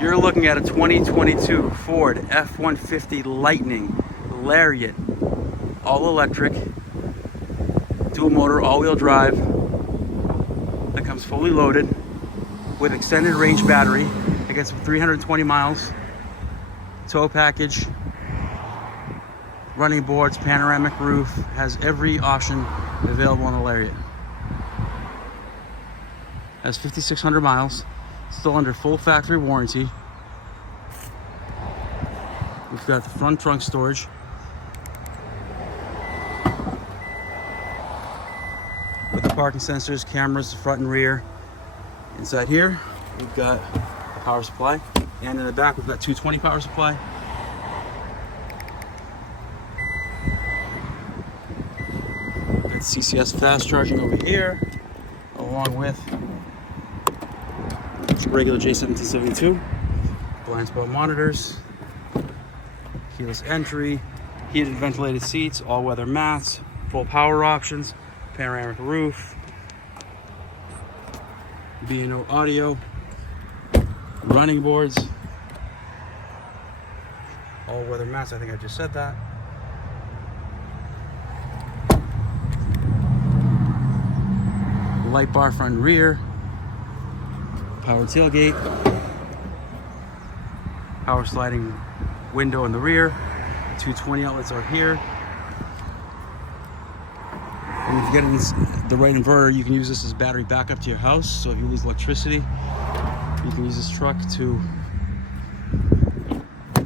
You're looking at a 2022 Ford F-150 Lightning Lariat, all electric, dual motor, all-wheel drive, that comes fully loaded with extended range battery. It gets 320 miles, tow package, running boards, panoramic roof, has every option available on the Lariat. Has 5,600 miles, still under full factory warranty. We've got the front trunk storage. With the parking sensors, cameras, front and rear. Inside here, we've got a power supply. And in the back, we've got 220 power supply. Got CCS fast charging over here, along with regular J1772, blind spot monitors, keyless entry, heated ventilated seats, all-weather mats, full power options, panoramic roof, B&O audio, running boards, all-weather mats. I think I just said that. Light bar front and rear, power tailgate, power sliding window in the rear, 220 outlets are here. And if you get the right inverter, you can use this as battery backup to your house. So if you lose electricity, you can use this truck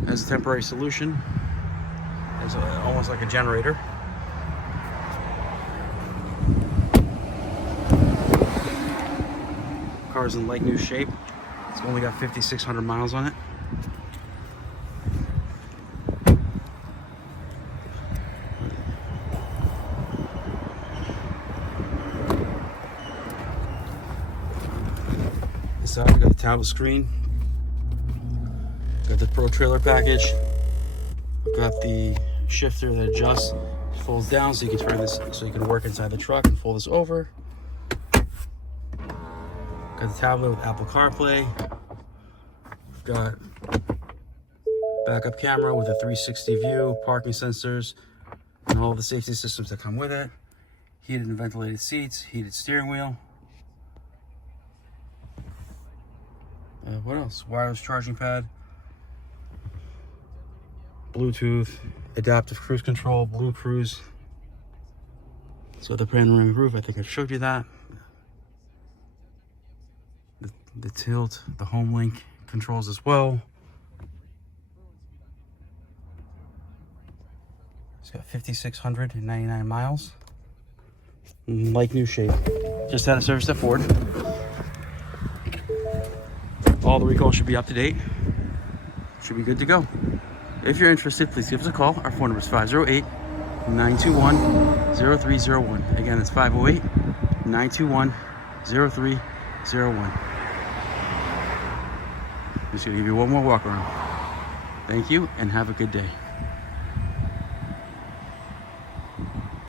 as a temporary solution, almost like a generator. Car's in like new shape. It's only got 5,600 miles on it. Inside we've got the tablet screen. Got the Pro trailer package. We've got the shifter that adjusts, folds down so you can turn this so you can work inside the truck and fold this over. Got the tablet with Apple CarPlay. We've got backup camera with a 360 view, parking sensors, and all the safety systems that come with it. Heated and ventilated seats, heated steering wheel. What else? Wireless charging pad, Bluetooth, adaptive cruise control, Blue Cruise. So the panoramic roof, I think I've showed you that. The tilt, the home link controls as well. It's got 5,699 miles. Like new shape. Just had a service at Ford. All the recalls should be up to date. Should be good to go. If you're interested, please give us a call. Our phone number is 508-921-0301. Again, it's 508-921-0301. I'm just gonna give you one more walk around. Thank you and have a good day.